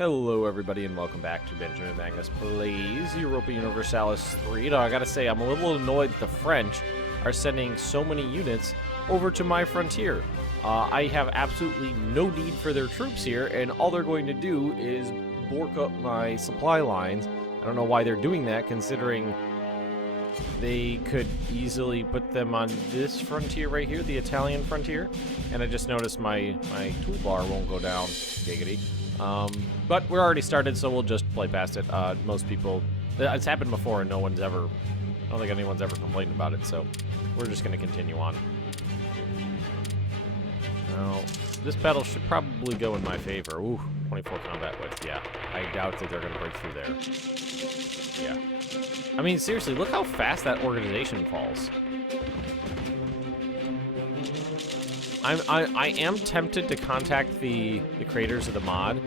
Hello everybody and welcome back to Benjamin Magnus Plays Europa Universalis 3. Now I gotta say, I'm a little annoyed that the French are sending so many units over to my frontier. I have absolutely no need for their troops here, and all they're going to do is bork up my supply lines. I don't know why they're doing that, considering they could easily put them on this frontier right here, the Italian frontier. And I just noticed my toolbar won't go down, giggity. But we're already started, so we'll just play past it. Most people, it's happened before and no one's ever, I don't think anyone's ever complained about it, so we're just going to continue on. Now, this battle should probably go in my favor. Ooh, 24 combat width, yeah. I doubt that they're going to break through there. Yeah. I mean, seriously, look how fast that organization falls. I am tempted to contact the creators of the mod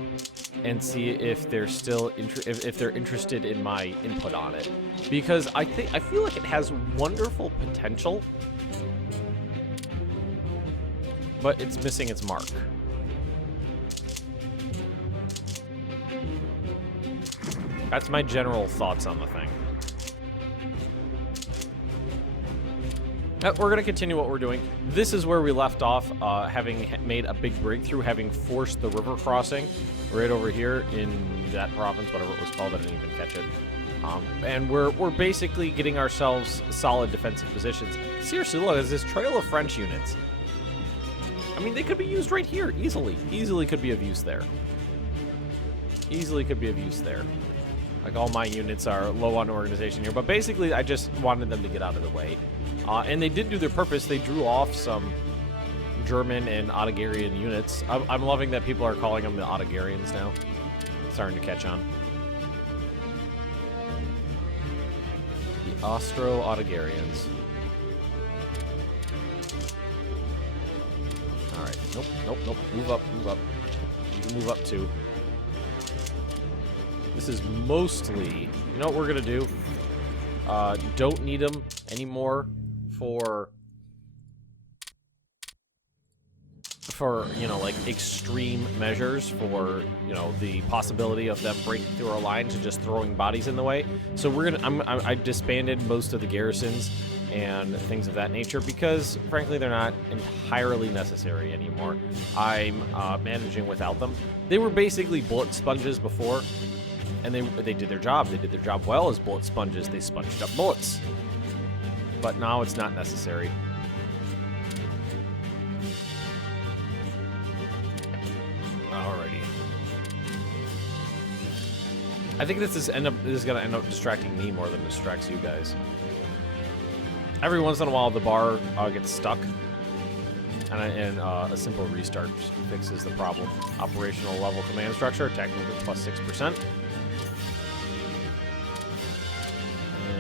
and see if they're still if they're interested in my input on it, because I feel like it has wonderful potential, but it's missing its mark. That's my general thoughts on the thing. We're going to continue what we're doing. This is where we left off, having made a big breakthrough, having forced the river crossing right over here in that province, whatever it was called. I didn't even catch it. And we're basically getting ourselves solid defensive positions. Seriously, look, there's this trail of French units. I mean, they could be used right here, easily. Easily could be of use there. Easily could be of use there. Like, all my units are low on organization here, but basically I just wanted them to get out of the way. And they did do their purpose. They drew off some German and Ostro-Aarian units. I'm loving that people are calling them the Ostro-Aarians now. It's starting to catch on. The Ostro-Aarians. Alright, nope. Move up. You can move up too. This is mostly, you know what we're gonna do? Don't need them anymore for you know, like, extreme measures, for, you know, the possibility of them breaking through our lines and just throwing bodies in the way. So we're gonna, I disbanded most of the garrisons and things of that nature because, frankly, they're not entirely necessary anymore. I'm managing without them. They were basically bullet sponges before, and they did their job. They did their job well as bullet sponges. They sponged up bullets. But now it's not necessary. Alrighty. I think this is gonna end up distracting me more than it distracts you guys. Every once in a while, the bar gets stuck, and a simple restart fixes the problem. Operational level command structure, technically plus 6%.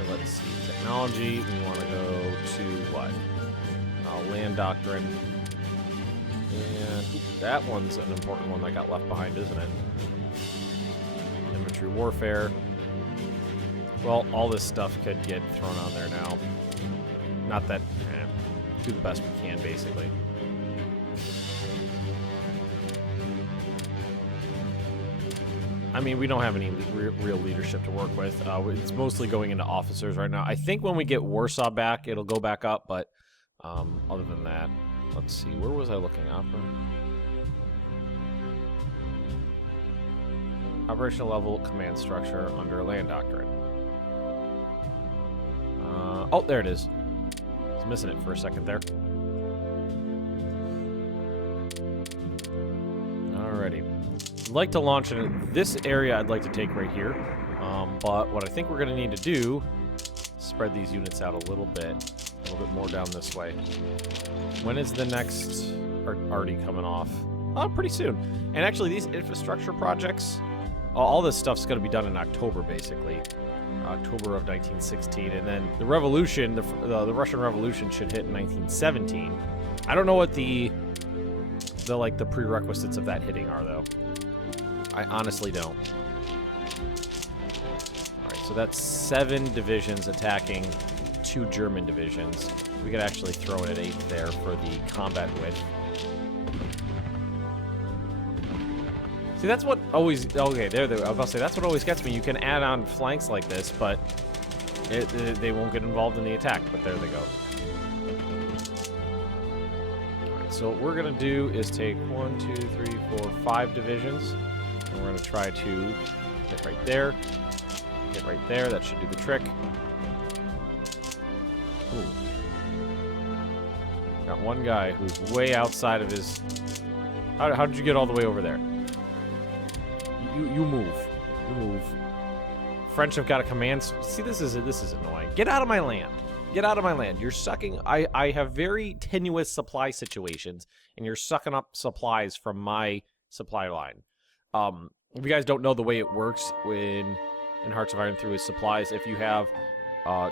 Let's see, technology, we want to go to what? Land doctrine. And that one's an important one that got left behind, isn't it? Infantry warfare. Well, all this stuff could get thrown on there now. Not that, do the best we can, basically. I mean, we don't have any real leadership to work with. It's mostly going into officers right now. I think when we get Warsaw back, it'll go back up, but other than that, let's see. Where was I looking up? Operational level command structure under land doctrine. Oh, there it is. I was missing it for a second there. Alrighty. I'd like to launch in this area. I'd like to take right here, but what I think we're going to need to do is spread these units out a little bit more down this way. When is the next arty coming off? Pretty soon. And actually, these infrastructure projects, all this stuff's going to be done in October, basically. October of 1916, and then the revolution, the Russian Revolution, should hit in 1917. I don't know what the prerequisites of that hitting are, though. I honestly don't. Alright, so that's 7 divisions attacking 2 German divisions. We could actually throw in an 8 there for the combat width. See, that's what always... Okay, there. I was about to say, that's what always gets me. You can add on flanks like this, but they won't get involved in the attack. But there they go. Alright, so what we're going to do is take 1, 2, 3, 4, 5 divisions. And we're going to try to hit right there. Hit right there. That should do the trick. Ooh. Got one guy who's way outside of his... How did you get all the way over there? You move. You move. French have got a command... See, this is annoying. Get out of my land. Get out of my land. You're sucking... I have very tenuous supply situations, and you're sucking up supplies from my supply line. If you guys don't know the way it works in Hearts of Iron through his supplies, if you have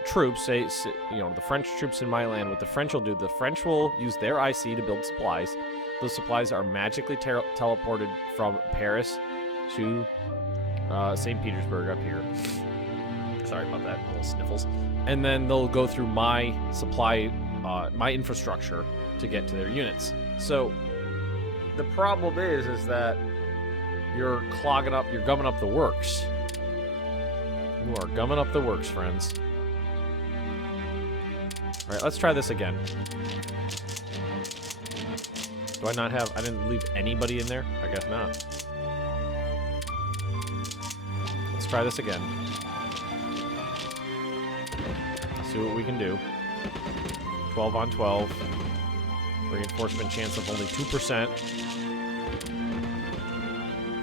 troops, say, you know, the French troops in my land, what the French will do, the French will use their IC to build supplies. Those supplies are magically teleported from Paris to St. Petersburg up here. Sorry about that, little sniffles. And then they'll go through my supply, my infrastructure to get to their units. So the problem is that you're clogging up, you're gumming up the works. You are gumming up the works, friends. All right, let's try this again. Do I not have... I didn't leave anybody in there? I guess not. Let's try this again. See what we can do. 12 on 12. Reinforcement chance of only 2%.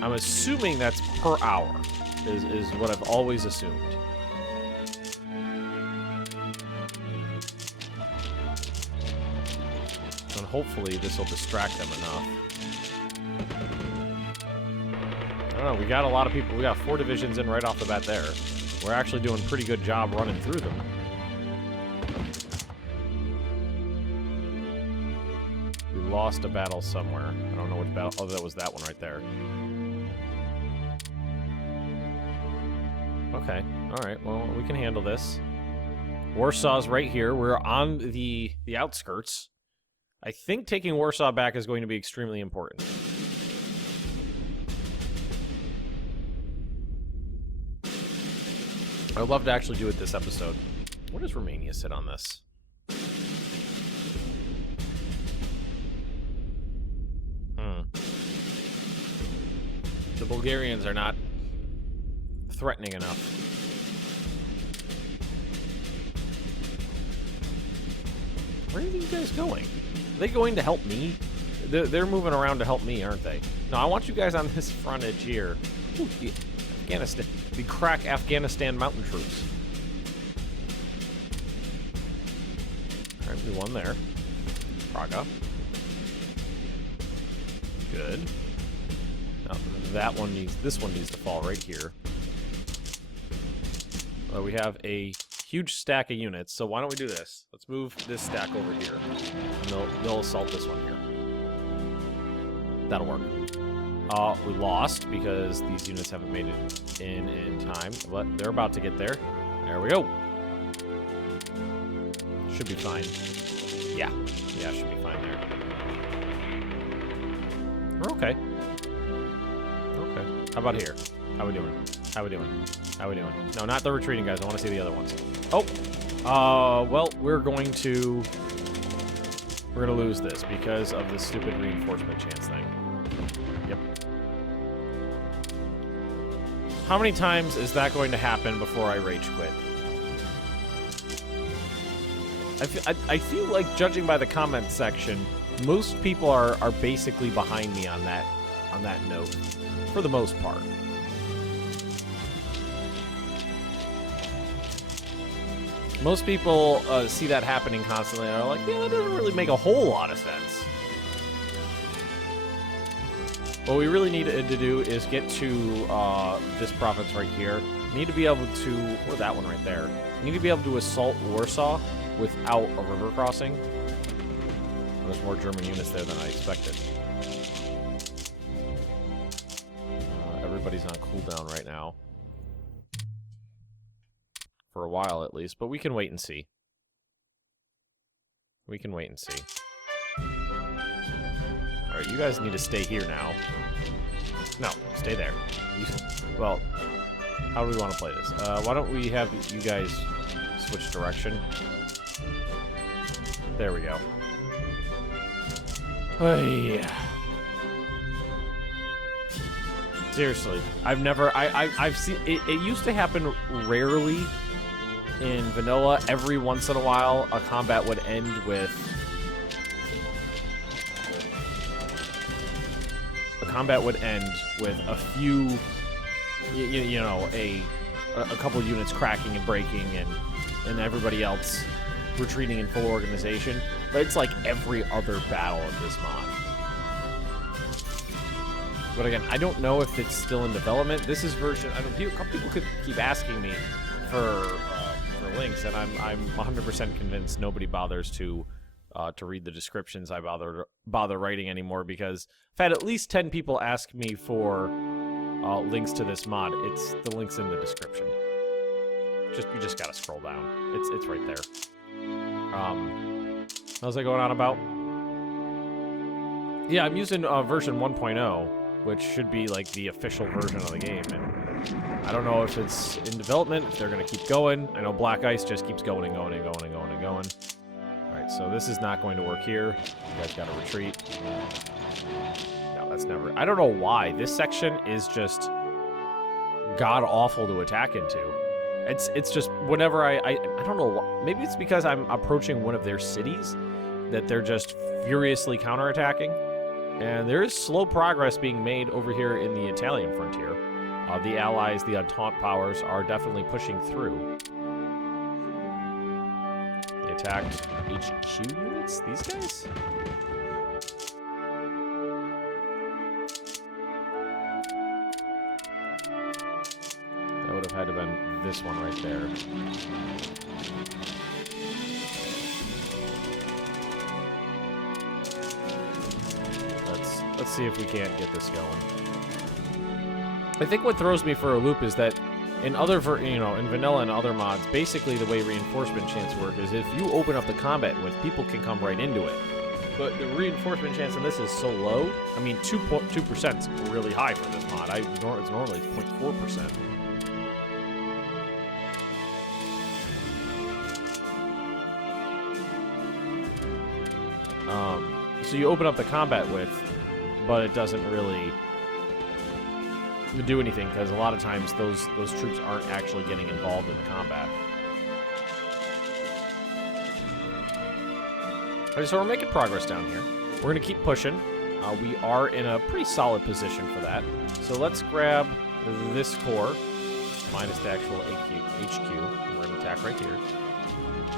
I'm assuming that's per hour, is what I've always assumed. And hopefully this will distract them enough. I don't know, we got a lot of people. We got 4 divisions in right off the bat there. We're actually doing a pretty good job running through them. We lost a battle somewhere. I don't know which battle. Oh, that was that one right there. Okay, alright, well, we can handle this. Warsaw's right here. We're on the outskirts. I think taking Warsaw back is going to be extremely important. I'd love to actually do it this episode. Where does Romania sit on this? The Bulgarians are not threatening enough. Where are you guys going? Are they going to help me? They're moving around to help me, aren't they? No, I want you guys on this front edge here. Ooh, Afghanistan. The crack Afghanistan mountain troops. Alright, we won there. Praga. Good. Now, this one needs to fall right here. We have a huge stack of units, so why don't we do this? Let's move this stack over here, and they'll assault this one here. That'll work. We lost because these units haven't made it in time, but they're about to get there. There we go. Should be fine. Yeah, should be fine there. We're okay. Okay. How about here? How we doing? How we doing? How we doing? No, not the retreating guys. I want to see the other ones. Oh! Well, we're going to lose this because of the stupid reinforcement chance thing. Yep. How many times is that going to happen before I rage quit? I feel like, judging by the comment section, most people are basically behind me on that note, for the most part. Most people see that happening constantly and are like, yeah, that doesn't really make a whole lot of sense. What we really need to do is get to this province right here. We need to be able to, or that one right there. We need to be able to assault Warsaw without a river crossing. There's more German units there than I expected. Everybody's on cooldown right now. For a while, at least. But we can wait and see. We can wait and see. Alright, you guys need to stay here now. No, stay there. Well, how do we want to play this? Why don't we have you guys switch direction? There we go. Hey. Seriously, I've seen it. It used to happen rarely in vanilla. Every once in a while, a combat would end with a few, you know, a couple units cracking and breaking, and everybody else retreating in full organization. But it's like every other battle of this mod. But again, I don't know if it's still in development. This is version. I don't. A couple people could keep asking me for links, and I'm 100% convinced nobody bothers to read the descriptions I bother writing anymore, because I've had at least 10 people ask me for links to this mod. It's the links in the description. You just gotta scroll down. It's right there. How's that going on about? Yeah, I'm using version 1.0. Which should be like the official version of the game, and I don't know if it's in development, if they're gonna keep going. I know Black Ice just keeps going and going and going and going and going. Alright, so this is not going to work here. You guys gotta retreat. No, that's never... I don't know why. This section is just god-awful to attack into. It's just whenever I don't know, maybe it's because I'm approaching one of their cities that they're just furiously counterattacking. And there is slow progress being made over here in the Italian frontier. The Allies, the Entente powers, are definitely pushing through. They attacked HQ units? These guys? That would have had to have been this one right there. Let's see if we can't get this going. I think what throws me for a loop is that in other, in vanilla and other mods, basically the way reinforcement chants work is if you open up the combat with, people can come right into it. But the reinforcement chance in this is so low. I mean, 2% is really high for this mod. It's normally 0.4%. So you open up the combat with, but it doesn't really do anything, because a lot of times those troops aren't actually getting involved in the combat. Okay, so we're making progress down here. We're going to keep pushing. We are in a pretty solid position for that. So let's grab this core, minus the actual HQ. We're going to attack right here.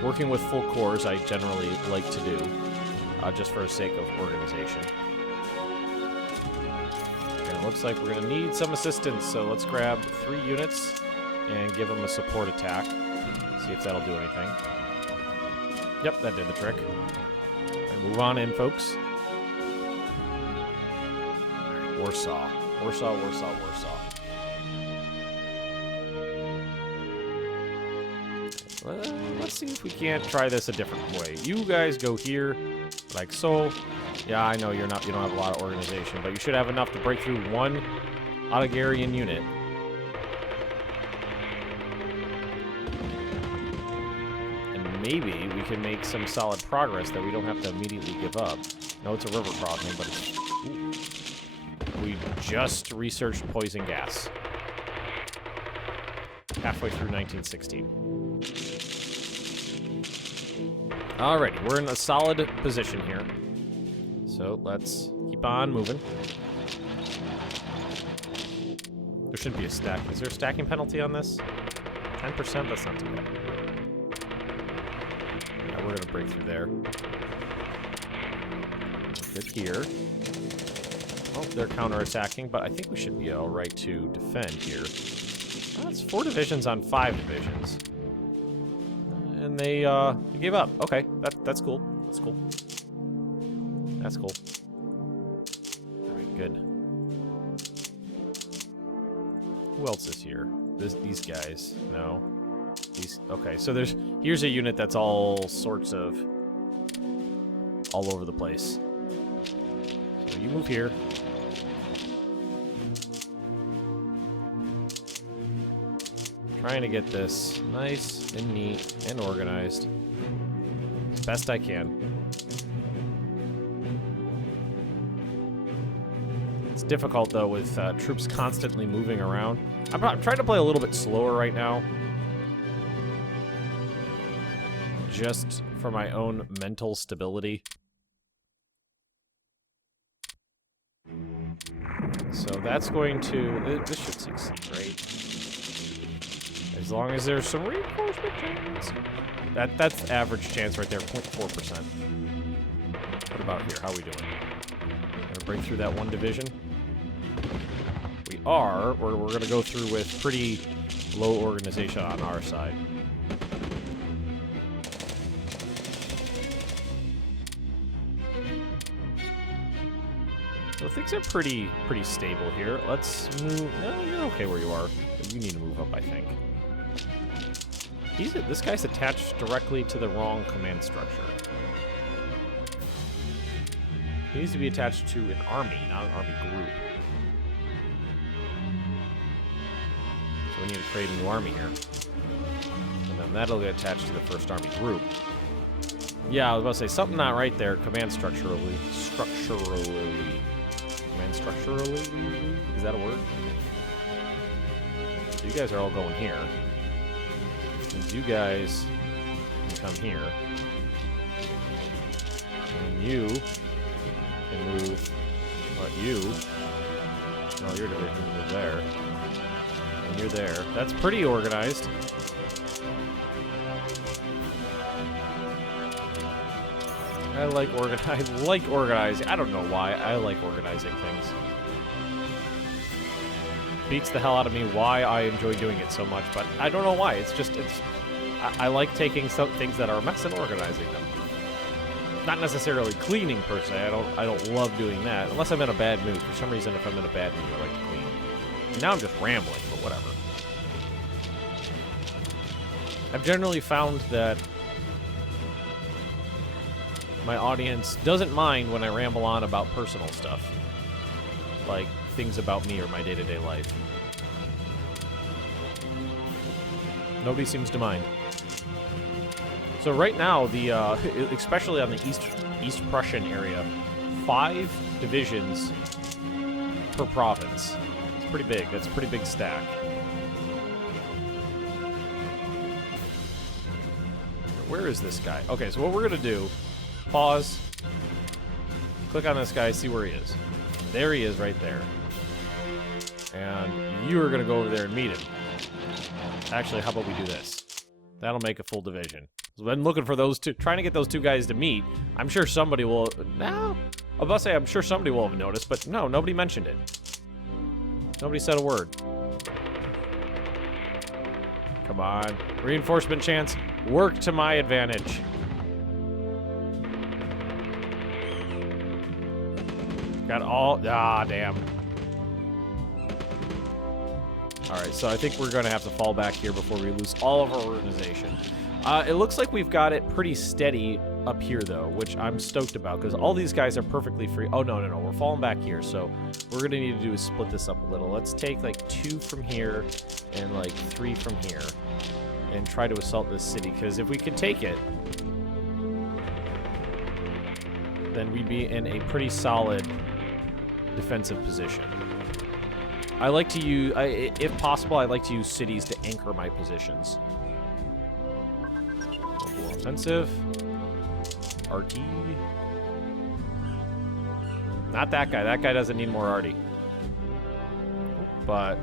Working with full cores, I generally like to do, just for the sake of organization. It looks like we're going to need some assistance, so let's grab 3 units and give them a support attack. See if that'll do anything. Yep, that did the trick. And move on in, folks. Warsaw. Warsaw, Warsaw, Warsaw. Let's see if we can't try this a different way. You guys go here, like so. Yeah, I know you don't have a lot of organization, but you should have enough to break through one Ostro-Aarian unit. And maybe we can make some solid progress that we don't have to immediately give up. No, it's a river crossing, but it's... Ooh. We just researched poison gas. Halfway through 1916. Alrighty, we're in a solid position here. So let's keep on moving. There shouldn't be a stack. Is there a stacking penalty on this? 10%? That's not too bad. Yeah, we're gonna break through there. Good here. Oh, they're counterattacking, but I think we should be alright to defend here. That's 4 divisions on 5 divisions. And they gave up. Okay, that's cool. That's cool. That's cool. Alright, good. Who else is here? These guys. No. Okay, so here's a unit that's all sorts of all over the place. So you move here. Trying to get this nice and neat and organized as best I can. It's difficult, though, with troops constantly moving around. I'm trying to play a little bit slower right now. Just for my own mental stability. So that's going to... This should succeed, right? As long as there's some reinforcement chance. That's average chance right there, 0.4%. What about here? How are we doing? Gonna break through that one division? We are, or we're gonna go through with pretty low organization on our side. So things are pretty stable here. Let's move. No, you're okay where you are. You need to move up, I think. This guy's attached directly to the wrong command structure. He needs to be attached to an army, not an army group. So we need to create a new army here. And then that'll get attached to the first army group. Yeah, I was about to say, something not right there, command structurally. Command structurally? Is that a word? So you guys are all going here. And you guys can come here. And you can move, but you... No, your division can move there. And you're there. That's pretty organized. I like organizing. I don't know why. I like organizing things. Beats the hell out of me why I enjoy doing it so much, but I don't know why. It's just, I like taking some things that are a mess and organizing them. Not necessarily cleaning per se. I don't love doing that unless I'm in a bad mood. For some reason, if I'm in a bad mood, I like to clean. And now I'm just rambling, but whatever. I've generally found that my audience doesn't mind when I ramble on about personal stuff. Like things about me or my day-to-day life. Nobody seems to mind. So right now, especially on the East Prussian area, 5 divisions per province. It's pretty big. That's a pretty big stack. Where is this guy? Okay, so what we're gonna do, pause, click on this guy, see where he is. There he is right there. And you are gonna go over there and meet him. Actually, how about we do this? That'll make a full division. So I've been looking for those two, trying to get those two guys to meet. I'm sure somebody will, no. I was about to say, I'm sure somebody will have noticed, but no, nobody mentioned it. Nobody said a word. Come on. Reinforcement chance, work to my advantage. Got all, damn. Alright, so I think we're going to have to fall back here before we lose all of our organization. It looks like we've got it pretty steady up here, though, which I'm stoked about, because all these guys are perfectly free. Oh, no, we're falling back here, so what we're going to need to do is split this up a little. Let's take, like, 2 from here and, like, 3 from here and try to assault this city, because if we can take it, then we'd be in a pretty solid defensive position. I like to use, if possible, I like to use cities to anchor my positions. Offensive. RT. Not that guy. That guy doesn't need more RT. But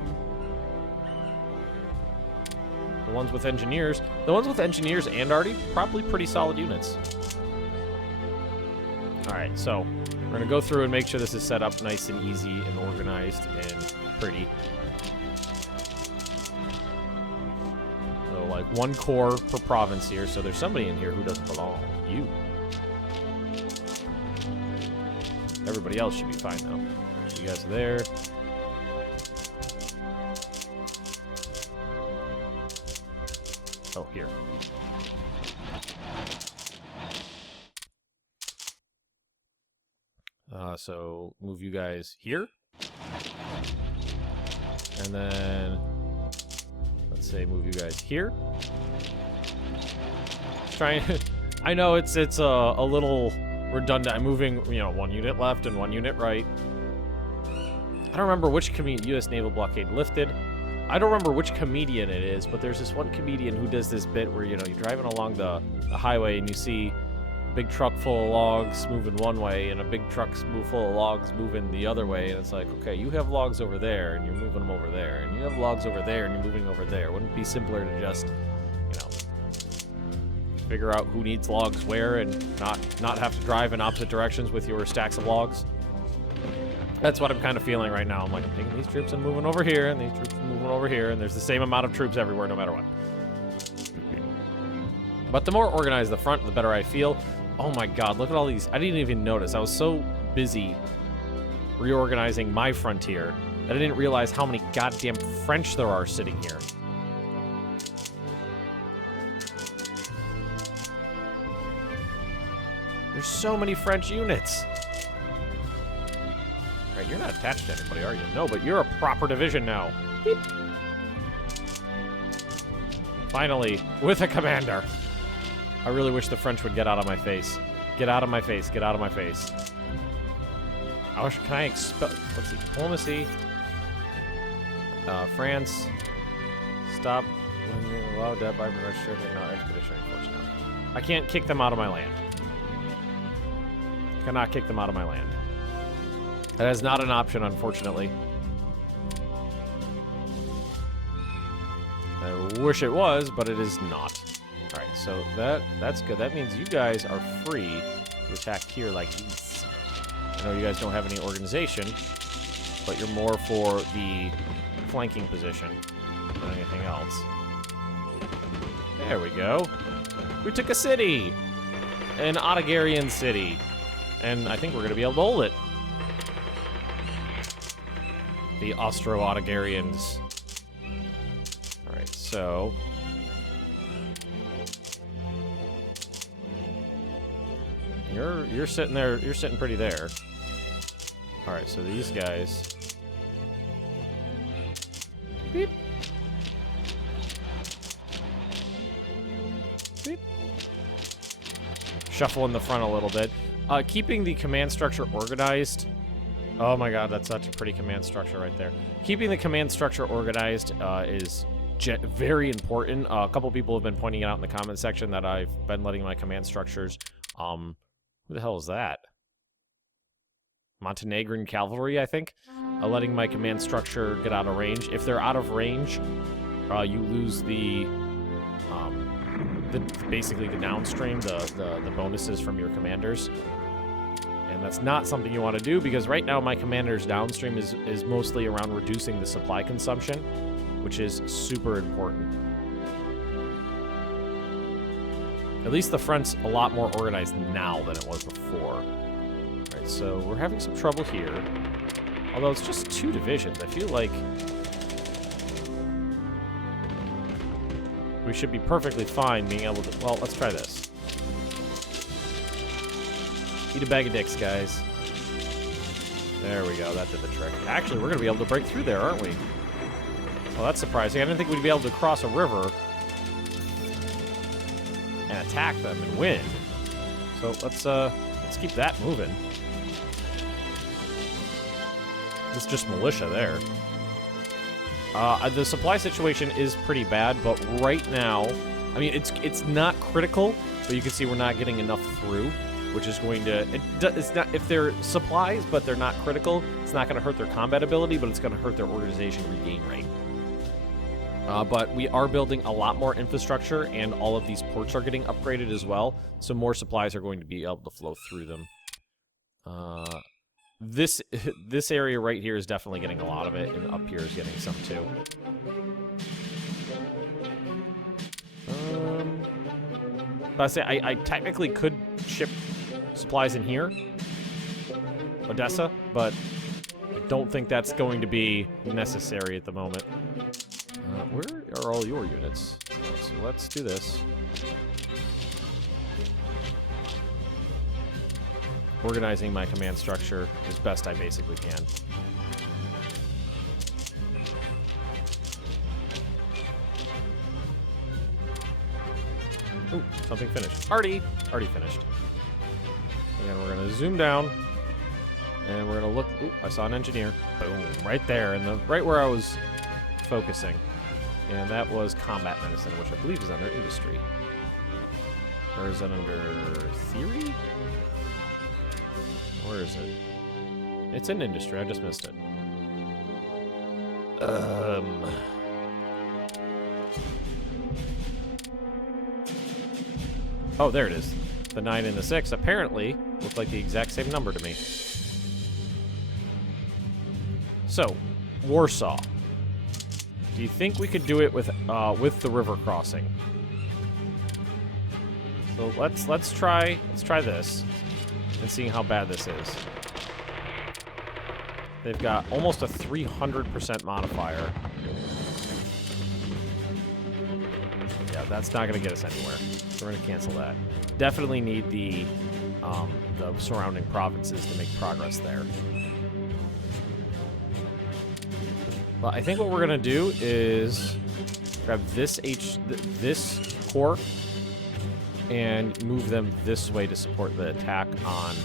the ones with engineers and RT, probably pretty solid units. Alright, so we're going to go through and make sure this is set up nice and easy and organized and pretty. So, like, 1 corps per province here, so there's somebody in here who doesn't belong. You. Everybody else should be fine, though. You guys are there. Oh, here. So move you guys here. And then let's let's say move you guys here. Trying. I know it's a little redundant. I'm moving, you know, 1 unit left and 1 unit right. I don't remember which U.S. naval blockade lifted. I don't remember which comedian it is, but there's this one comedian who does this bit where, you know, you're driving along the highway and you see a big truck full of logs moving one way and a big truck full of logs moving the other way, and it's like, okay, you have logs over there and you're moving them over there, and you have logs over there and you're moving over there. Wouldn't it be simpler to just, you know, figure out who needs logs where and not have to drive in opposite directions with your stacks of logs? That's what I'm kind of feeling right now. I'm like, I'm taking these troops and moving over here, and these troops and moving over here, and there's the same amount of troops everywhere, no matter what. But the more organized the front, the better I feel. Oh my god, look at all these. I didn't even notice. I was so busy reorganizing my frontier that I didn't realize how many goddamn French there are sitting here. There's so many French units. Right, you're not attached to anybody, are you? No, but you're a proper division now. Beep. Finally, with a commander. I really wish the French would get out of my face. Get out of my face. Get out of my face. I wish, can I expel... Let's see. Diplomacy. France. Stop. Allow debt by registration. No, expeditionary force now. I can't kick them out of my land. Cannot kick them out of my land. That is not an option, unfortunately. I wish it was, but it is not. Alright, so that's good. That means you guys are free to attack here like these. I know you guys don't have any organization, but you're more for the flanking position than anything else. There we go. We took a city! An Ostro-Aarian city. And I think we're going to be able to hold it. The Ostro-Aarians. Alright, so... You're sitting there, you're sitting pretty there. Alright, so these guys... Beep. Beep. Shuffle in the front a little bit. Keeping the command structure organized... Oh my god, that's such a pretty command structure right there. Keeping the command structure organized is very important. A couple people have been pointing it out in the comment section that I've been letting my command structures... Who the hell is that? Montenegrin cavalry, I think. Letting my command structure get out of range. If they're out of range, you lose basically the downstream, the bonuses from your commanders. And that's not something you want to do, because right now my commander's downstream is mostly around reducing the supply consumption, which is super important. At least the front's a lot more organized now than it was before. Alright, so we're having some trouble here. Although it's just 2 divisions, I feel like we should be perfectly fine being able to... Well, let's try this. Eat a bag of dicks, guys. There we go, that did the trick. Actually, we're going to be able to break through there, aren't we? Well, that's surprising. I didn't think we'd be able to cross a river and attack them and win. So let's keep that moving. It's just militia there. The supply situation is pretty bad, but right now, I mean, it's not critical, but you can see we're not getting enough through, which is going to... It's not, if they're supplies, but they're not critical, it's not going to hurt their combat ability, but it's going to hurt their organization regain rate. But we are building a lot more infrastructure, and all of these ports are getting upgraded as well, so more supplies are going to be able to flow through them. This area right here is definitely getting a lot of it, and up here is getting some too. But I say I technically could ship supplies in here, Odessa, but I don't think that's going to be necessary at the moment. Where are all your units? So let's do this. Organizing my command structure as best I basically can. Ooh, something finished. Already finished. Again, we're gonna zoom down, and we're gonna look. Ooh, I saw an engineer. Boom, right there, right where I was focusing, and that was combat medicine, which I believe is under industry. Or is it under theory? Where is it? It's in industry. I just missed it. Oh, there it is. The 9 and the 6 apparently look like the exact same number to me. So, Warsaw. Do you think we could do it with the river crossing? So let's try this and see how bad this is. They've got almost a 300% modifier. Yeah, that's not going to get us anywhere. So we're going to cancel that. Definitely need the surrounding provinces to make progress there. But I think what we're going to do is grab this core and move them this way to support the attack on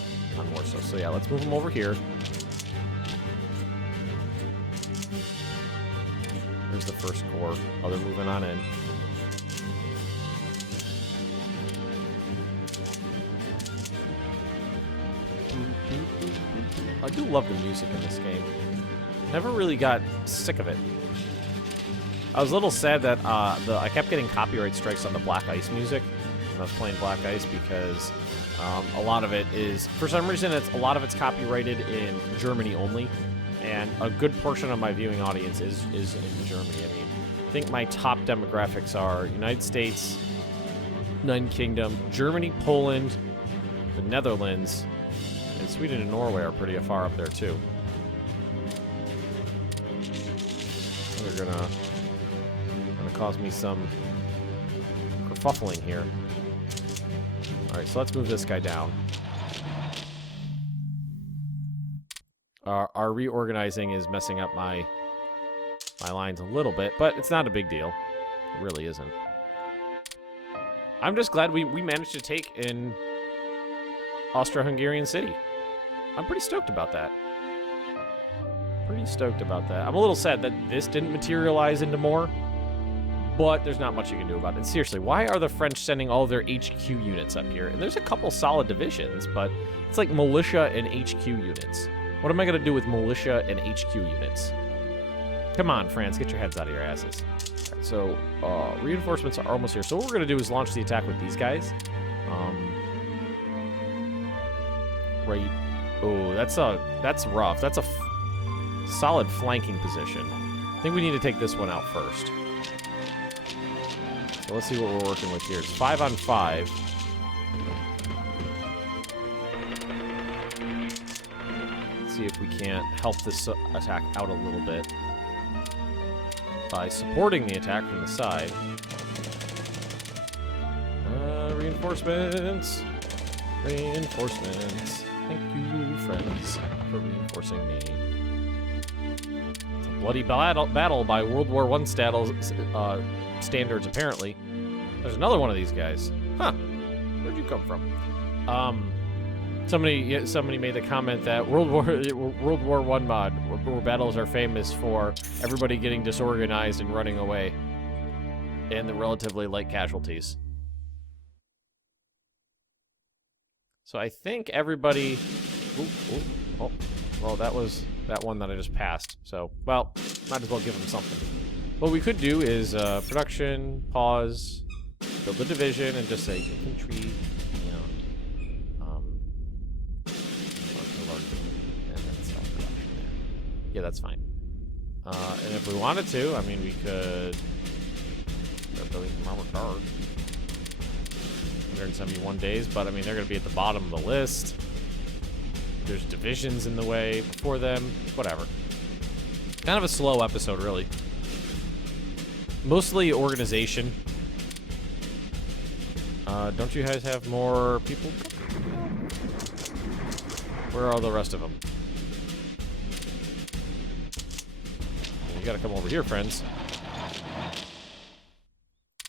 Warsaw. So yeah, let's move them over here. There's the first core. Oh, they're moving on in. I do love the music in this game. Never really got sick of it. I was a little sad that I kept getting copyright strikes on the Black Ice music when I was playing Black Ice because a lot of it is, for some reason, a lot of it's copyrighted in Germany only, and a good portion of my viewing audience is in Germany. I mean, I think my top demographics are United States, United Kingdom, Germany, Poland, the Netherlands, and Sweden and Norway are pretty far up there too. They're gonna cause me some kerfuffling here. Alright, so let's move this guy down. Our reorganizing is messing up my lines a little bit, but it's not a big deal. It really isn't. I'm just glad we managed to take in Ostro-Hungarian city. I'm pretty stoked about that. I'm a little sad that this didn't materialize into more, but there's not much you can do about it. Seriously, why are the French sending all their HQ units up here? And there's a couple solid divisions, but it's like militia and HQ units. What am I going to do with militia and HQ units? Come on, France, get your heads out of your asses. Right, so, reinforcements are almost here. So what we're going to do is launch the attack with these guys. Right. Oh, that's rough. That's a solid flanking position. I think we need to take this one out first. So let's see what we're working with here. It's 5 on 5. Let's see if we can't help this attack out a little bit by supporting the attack from the side. Reinforcements. Reinforcements. Thank you, friends, for reinforcing me. It's a bloody battle by World War I standards, apparently. There's another one of these guys. Huh. Where'd you come from? Somebody made the comment that World War I mod, where battles are famous for everybody getting disorganized and running away, and the relatively light casualties. So I think everybody... Oh, well, that was that one that I just passed. So, well, might as well give them something. What we could do is production, pause, build a division, and just say infantry, and then stop production there. Yeah, that's fine. And if we wanted to, I mean, we could start building some armored cars. 171 days, but I mean, they're going to be at the bottom of the list. There's divisions in the way before them. Whatever. Kind of a slow episode, really. Mostly organization. Don't you guys have more people? Where are the rest of them? You gotta come over here, friends.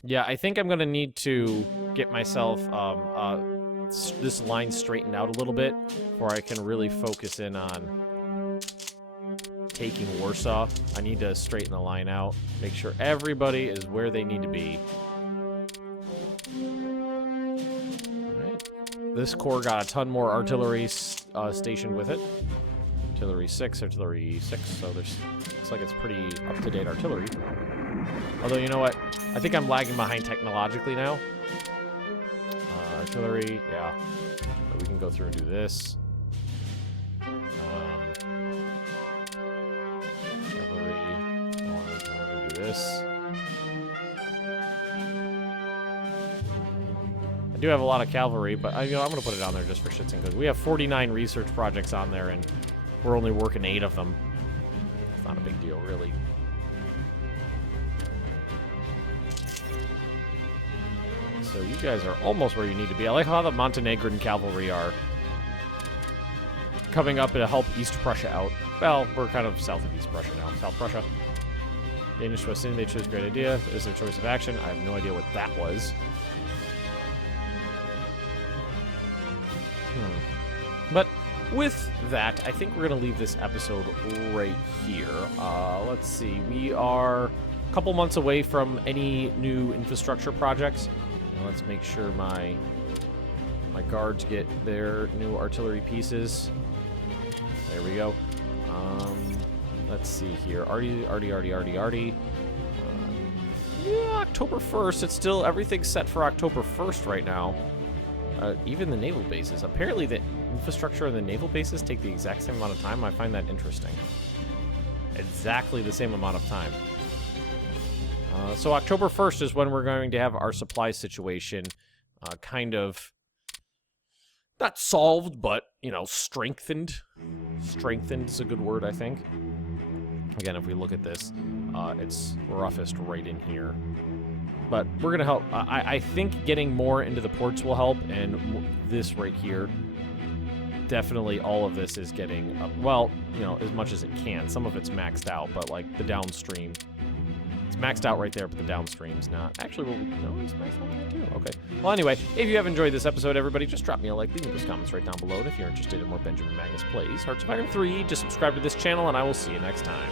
Yeah, I think I'm going to need to get myself this line straightened out a little bit before I can really focus in on taking Warsaw. I need to straighten the line out, make sure everybody is where they need to be. Alright. This corps got a ton more artillery stationed with it. Artillery 6, so there's looks like it's pretty up-to-date artillery. Although, you know what? I think I'm lagging behind technologically now. Artillery, yeah. So we can go through and do this. Cavalry, we're going to do this. I do have a lot of cavalry, but I'm going to put it on there just for shits and giggles. We have 49 research projects on there, and we're only working 8 of them. It's not a big deal, really. So you guys are almost where you need to be. I like how the Montenegrin cavalry are coming up to help East Prussia out. Well, we're kind of south of East Prussia now. South Prussia. Danish West Indies, they chose great idea. Is their choice of action? I have no idea what that was. But with that, I think we're going to leave this episode right here. Let's see. We are a couple months away from any new infrastructure projects. And let's make sure my guards get their new artillery pieces. There we go. Let's see here. Arty. Yeah, October 1st. It's still, everything's set for October 1st right now. Even the naval bases. Apparently the infrastructure and the naval bases take the exact same amount of time. I find that interesting. Exactly the same amount of time. So October 1st is when we're going to have our supply situation kind of not solved, but, you know, strengthened. Strengthened is a good word, I think. Again, if we look at this, it's roughest right in here. But we're going to help. I think getting more into the ports will help, and this right here, definitely all of this is getting, well, you know, as much as it can. Some of it's maxed out, but, like, the downstream, it's maxed out right there, but the downstream's not. Actually, well, no, it's maxed out there too. Okay. Well, anyway, if you have enjoyed this episode, everybody, just drop me a like, leave me those comments right down below, and if you're interested in more Benjamin Magnus plays Hearts of Iron 3, just subscribe to this channel, and I will see you next time.